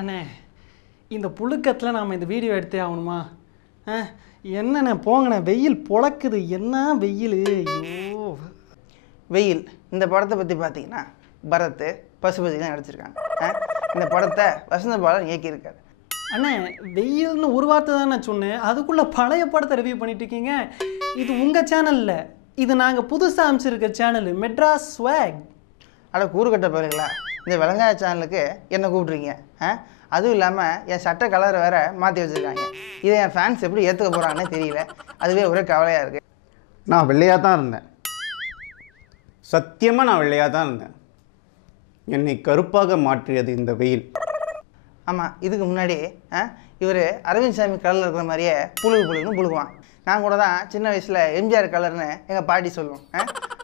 அண்ணே இந்த புழுக்கத்தில் நாம் இந்த வீடியோ எடுத்தே ஆகணுமா? என்னண்ணே போங்கண்ணே, வெயில் பொழக்குது. என்ன வெயில்! ஐயோ வெயில். இந்த படத்தை பற்றி பார்த்தீங்கன்னா பரத் பசுபதி தான் நடிச்சிருக்காங்க. இந்த படத்தை வசந்த பாலன் இயக்கியிருக்காரு. அண்ணே வெயில்னு ஒரு வார்த்தை தான் நான் சொன்னேன், அதுக்குள்ளே பழைய படத்தை ரிவ்யூ பண்ணிட்டு இருக்கீங்க. இது உங்கள் சேனலில், இது நாங்கள் புதுசாக அமைச்சிருக்க சேனல் மெட்ராஸ் ஸ்வாக். அட கூறுகட்ட பிள்ளைங்களா, இந்த விலங்காய சேனலுக்கு என்ன கூப்பிட்றீங்க? அதுவும் இல்லாமல் என் சட்டை கலரை வேற மாற்றி வச்சுருக்காங்க. இதை என் ஃபேன்ஸ் எப்படி ஏற்றுக்க போகிறாங்கன்னு தெரியல. அதுவே ஒரே கவலையாக இருக்குது. நான் வெள்ளையாக தான் இருந்தேன், சத்தியமாக நான் வெள்ளையாக தான் இருந்தேன். என்னை கருப்பாக மாற்றியது இந்த வெயில். ஆமாம், இதுக்கு முன்னாடி இவர் அரவிந்த் சாமி கலரில் இருக்கிற மாதிரியே புழுகுன்னு புழுகுவான். நான் கூட தான் சின்ன வயசில் எம்ஜிஆர் கலர்னு எங்கள் பாட்டி சொல்லுவோம்.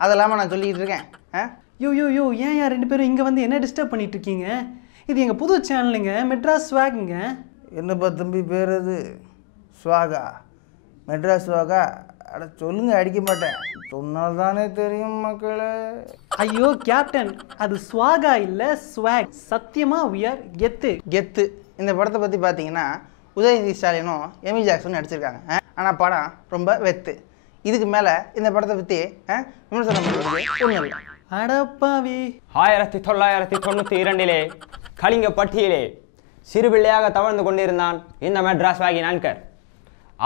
அதெல்லாமல் நான் சொல்லிக்கிட்டு இருக்கேன். யோ ஏன் ரெண்டு பேரும் இங்கே வந்து என்ன டிஸ்டர்ப் பண்ணிட்டு இருக்கீங்க? இது எங்கள் புது சேனலுங்க, மெட்ராஸ் ஸ்வாகுங்க. என்னப்பா தம்பி பேர்? அது ஸ்வாகா, மெட்ராஸ் ஸ்வாகா? அட சொல்லுங்க, அடிக்க மாட்டேன். சொன்னால் தானே தெரியும் மக்களே. ஐயோ கேப்டன், அது ஸ்வாகா இல்லை ஸ்வாக். சத்தியமா உயர் கெத்து கெத்து. இந்த படத்தை பற்றி பார்த்தீங்கன்னா உதயநிதி ஸ்டாலினும் எமி ஜாக்சனும் நடிச்சிருக்காங்க. ஆனால் படம் ரொம்ப வெத்து. இதுக்கு மேலே இந்த படத்தை பற்றி விமர்சனம் பண்ணுறது ஒன்றும் இல்லை. அடப்பாவி. 1992 கலிங்கப்பட்டியிலே சிறுபிள்ளையாக தவழ்ந்து கொண்டிருந்தான் இந்த மெட்ராஸ் வாகின் ஆங்கர்.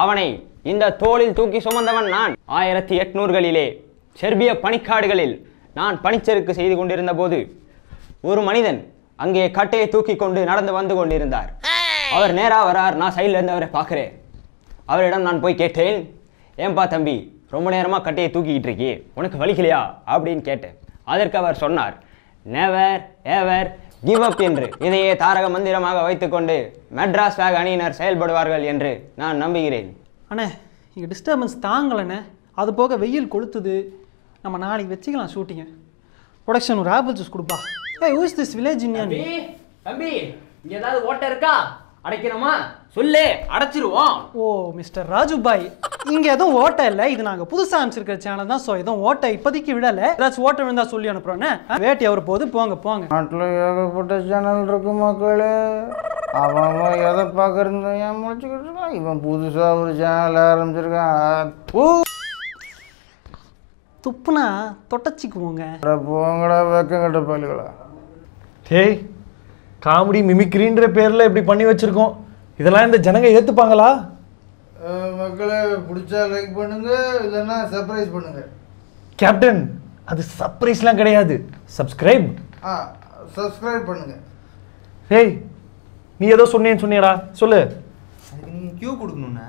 அவனை இந்த தோளில் தூக்கி சுமந்தவன் நான். 1800களிலே செர்பிய பனிக்காடுகளில் நான் பனிச்சறுக்கு செய்து கொண்டிருந்த போது ஒரு மனிதன் அங்கே கட்டையை தூக்கி கொண்டு நடந்து வந்து கொண்டிருந்தார். அவர் நேராக வரார், நான் சைடில் இருந்து அவரை பார்க்குறேன். அவரிடம் நான் போய் கேட்டேன், ஏன்பா தம்பி ரொம்ப நேரமாக கட்டையை தூக்கிக்கிட்டு இருக்கி, உனக்கு வலிக்கலையா அப்படின்னு கேட்டேன். அதற்கு அவர் சொன்னார், நெவர் எவர் கிவ் அப் என்று. இதையே தாரக மந்திரமாக வைத்துக்கொண்டு மெட்ராஸ் ஸ்வாக் அணியினர் செயல்படுவார்கள் என்று நான் நம்புகிறேன். அண்ணே இங்கே டிஸ்டர்பன்ஸ் தாங்கலண்ணே, அது போக வெயில் கொளுத்துது. நம்ம நாளைக்கு வச்சுக்கலாம் ஷூட்டிங்க. ப்ரொடக்ஷன் ஒரு ஆப்பிள் ஜூஸ் கொடுப்பா. ஏய் who is this village Indian? தம்பி இங்க ஏதாவது ஓட்டை இருக்கா? அடைக்கணுமா சொல்லு, அடைச்சிருவோம். ஓ மிஸ்டர் ராஜு பாய், இங்கே எதுவும் ஓட்டை இல்லை. இது நாங்கள் புதுசாக அனுப்பிச்சிருக்கிற சேனல் தான். ஸோ எதுவும் ஓட்டை இப்போதைக்கு விடலை. ஏதாச்சும் ஓட்டை விழுந்தா சொல்லி அனுப்புகிறோன்னே. வேட்டி அவர் போது போங்க போங்க. நாட்டில் ஏகப்பட்ட சேனல் இருக்கு மக்களே. அவன் எதை பார்க்கறது ஏன் முடிச்சுக்கிட்டு இருக்கான். இவன் புதுசாக ஒரு சேனல் ஆரம்பிச்சிருக்கான். துப்புனா தொட்டச்சிக்குவோங்க. போங்கடா வெக்கங்கட்ட பள்ளிகளா. டேய், காமெடி மிமிக்ரின்ற பேரில் இப்படி பண்ணி வச்சுருக்கோம். இதெல்லாம் இந்த ஜனங்க ஏற்றுப்பாங்களா? மக்களை பிடிச்சா லைக் பண்ணுங்க, இல்லைன்னா சர்ப்ரைஸ் பண்ணுங்க. கேப்டன், அது சர்ப்ரைஸ்லாம் கிடையாது, சப்ஸ்கிரைப். சப்ஸ்கிரைப் பண்ணுங்க. டேய், நீ ஏதோ சொன்னேன்னு சொன்னியடா, சொல்லு. அதுக்கு நீங்கள் கியூ கொடுக்கணுண்ணா.